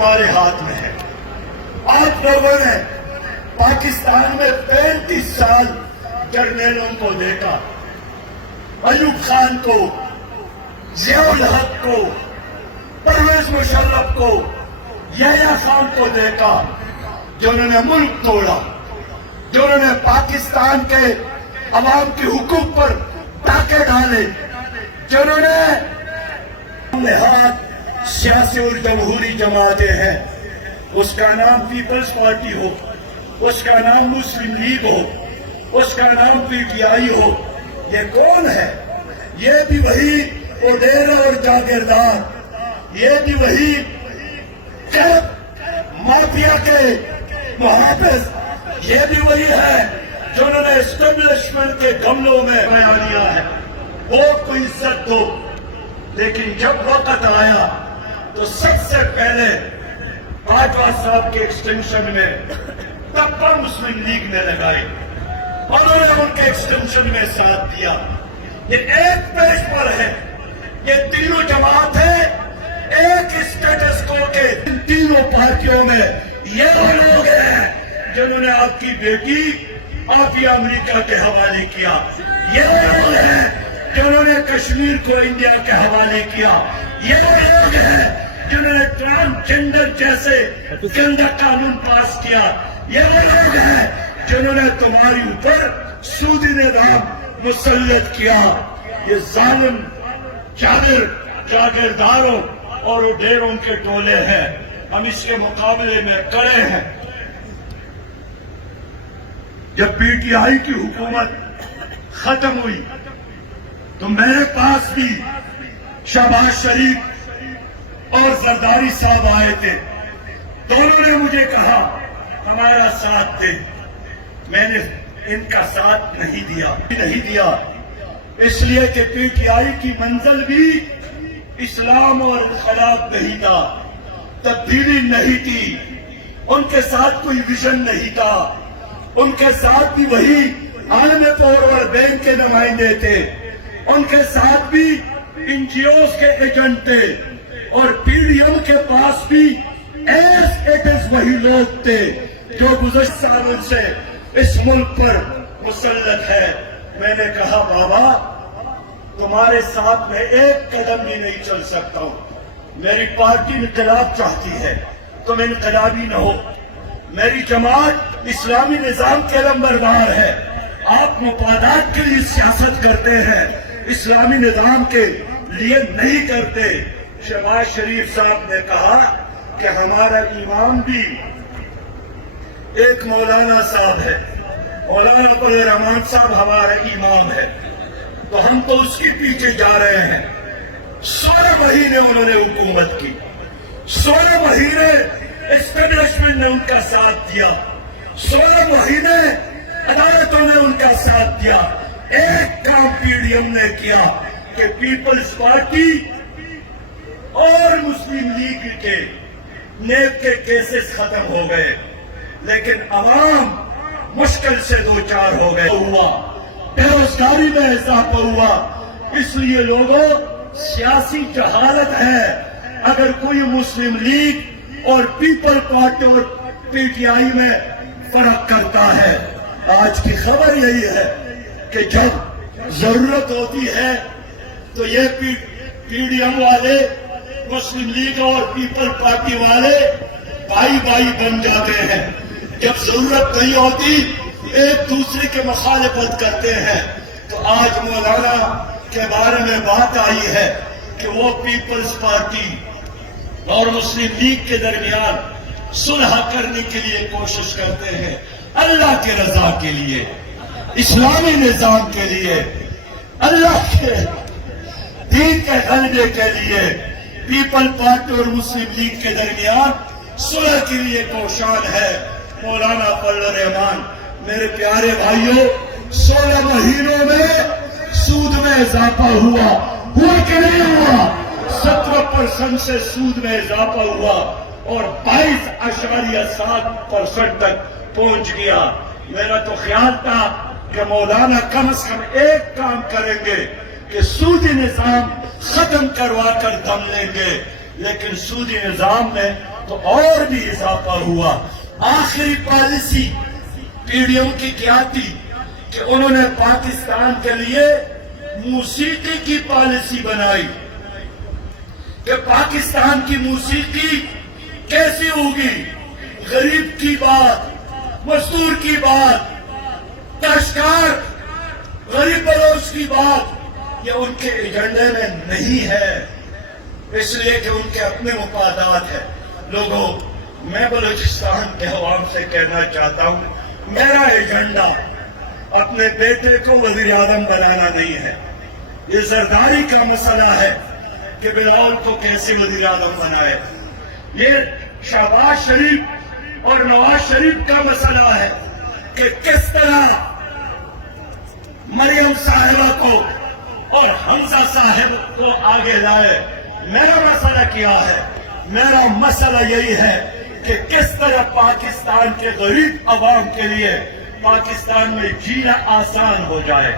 ہمارے ہاتھ میں ہے۔ آپ لوگوں نے پاکستان میں 35 سال جرنیلوں کو دیکھا، ایوب خان کو، ضیاء الحق کو، پرویز مشرف کو، یحییٰ خان کو دیکھا، جنہوں نے ملک توڑا، جنہوں نے پاکستان کے عوام کے حقوق پر ڈاکے ڈالے، جنہوں نے ہاتھ سیاسی اور جمہوری جماعتیں ہیں، اس کا نام پیپلز پارٹی ہو، اس کا نام مسلم لیگ ہو، اس کا نام پی ٹی آئی ہو، یہ کون ہے؟ یہ بھی وہی وڈیرا اور جاگیردار، یہ بھی وہی مافیا کے محافظ، یہ بھی وہی ہے جنہوں نے اسٹیبلشمنٹ کے گملوں میں بیان دیا ہے ووٹ کو عزت دو، لیکن جب وقت آیا تو سب سے پہلے باجوہ صاحب کے ایکسٹینشن میں ٹپا مسلم لیگ نے لگائی، انہوں نے ان کے ایکسٹینشن میں ساتھ دیا۔ یہ ایک پیج پر ہے، یہ تینوں جماعت ہے ایک اسٹیٹس کو کے ان تینوں پارٹیوں میں یہ لوگ ہیں جنہوں نے آپ کی بیٹی عافیہ امریکہ کے حوالے کیا، یہ لوگ ہیں جنہوں نے کشمیر کو انڈیا کے حوالے کیا، یہ لوگ ہیں جنہوں نے ٹرانسجنڈر جیسے گندا قانون پاس کیا، یہ لوگ ہیں جنہوں نے تمہاری اوپر سودی نظام مسلط کیا۔ یہ ظالم جاگیرداروں اور وڈیروں کے ٹولے ہیں، ہم اس کے مقابلے میں کڑے ہیں۔ جب پی ٹی آئی کی حکومت ختم ہوئی تو میرے پاس بھی شہباز شریف اور زرداری صاحب آئے تھے، دونوں نے مجھے کہا ہمارا ساتھ دے، میں نے ان کا ساتھ نہیں دیا، اس لیے کہ پی ٹی آئی کی منزل بھی اسلام اور انقلاب نہیں تھا، تبدیلی نہیں تھی، ان کے ساتھ کوئی ویژن نہیں تھا، ان کے ساتھ بھی وہی عالم فارورڈ بینک کے نمائندے تھے، ان کے ساتھ بھی این جی اوز کے ایجنٹ تھے، اور پی ڈی ایم کے پاس بھی ایس ایٹس وہی لوگ تھے جو گزشتہ سالوں سے اس ملک پر مسلط ہے۔ میں نے کہا بابا تمہارے ساتھ میں ایک قدم بھی نہیں چل سکتا ہوں، میری پارٹی انقلاب چاہتی ہے، تم انقلابی نہ ہو، میری جماعت اسلامی نظام کے لمبردار ہے، آپ مفادات کے لیے سیاست کرتے ہیں، اسلامی نظام کے لیے نہیں کرتے۔ شہباز شریف صاحب نے کہا کہ ہمارا امام بھی ایک مولانا صاحب ہے، مولانا فضل الرحمان صاحب ہمارا امام ہے، تو ہم تو اس کے پیچھے جا رہے ہیں۔ 16 مہینے انہوں نے حکومت کی، 16 مہینے اسٹیبلشمنٹ نے ان کا ساتھ دیا، 16 مہینے عدالتوں نے ان کا ساتھ دیا۔ ایک کام پی ڈی ایم نے کیا کہ پیپلز پارٹی اور مسلم لیگ کے نیب کے کیسز ختم ہو گئے، لیکن عوام مشکل سے دوچار ہو گئے، بے روزگاری میں اضافہ ہوا۔ اس لیے لوگوں سیاسی جہالت ہے، اگر کوئی مسلم لیگ اور پیپل پارٹی اور پی ٹی آئی میں فرق کرتا ہے۔ آج کی خبر یہی ہے کہ جب ضرورت ہوتی ہے تو یہ پی ڈی ایم والے مسلم لیگ اور پیپل پارٹی والے بھائی بھائی بن جاتے ہیں، جب ضرورت نہیں ہوتی ایک دوسرے کے مخالفت کرتے ہیں۔ تو آج مولانا کے بارے میں بات آئی ہے کہ وہ پیپلز پارٹی اور مسلم لیگ کے درمیان صلح کرنے کے لیے کوشش کرتے ہیں، اللہ کے رضا کے لیے، اسلامی نظام کے لیے، اللہ کے دین کے غلبے کے لیے پیپل پارٹی اور مسلم لیگ کے درمیان صلح کے لیے کوشاں ہے۔ مولانا فضل الرحمان، میرے پیارے بھائیوں، 16 مہینوں میں سود میں اضافہ ہوا کہ نہیں ہوا؟ 17% سے سود میں اضافہ ہوا اور 22.7% تک پہنچ گیا۔ میرا تو خیال تھا کہ مولانا کم از کم ایک کام کریں گے کہ سودی نظام ختم کروا کر دم لیں گے، لیکن سودی نظام میں تو اور بھی اضافہ ہوا. آخری پالیسی پی ڈی ایم کی کیا تھی کہ انہوں نے پاکستان کے لیے موسیقی کی پالیسی بنائی کہ پاکستان کی موسیقی کیسی ہوگی. غریب کی بات، مزدور کی بات، کاشتکار غریب بلوچ کی بات یہ ان کے ایجنڈے میں نہیں ہے، اس لیے کہ ان کے اپنے مفادات ہیں. لوگوں، میں بلوچستان کے عوام سے کہنا چاہتا ہوں، میرا ایجنڈا اپنے بیٹے کو وزیر اعظم بنانا نہیں ہے. یہ زرداری کا مسئلہ ہے کہ بلاول کو کیسے وزیر اعظم بنائے. یہ شہباز شریف اور نواز شریف کا مسئلہ ہے کہ کس طرح مریم صاحبہ کو اور حمزہ صاحب کو آگے لائے. میرا مسئلہ کیا ہے؟ میرا مسئلہ یہی ہے کہ کس طرح پاکستان کے غریب عوام کے لیے پاکستان میں جینا آسان ہو جائے.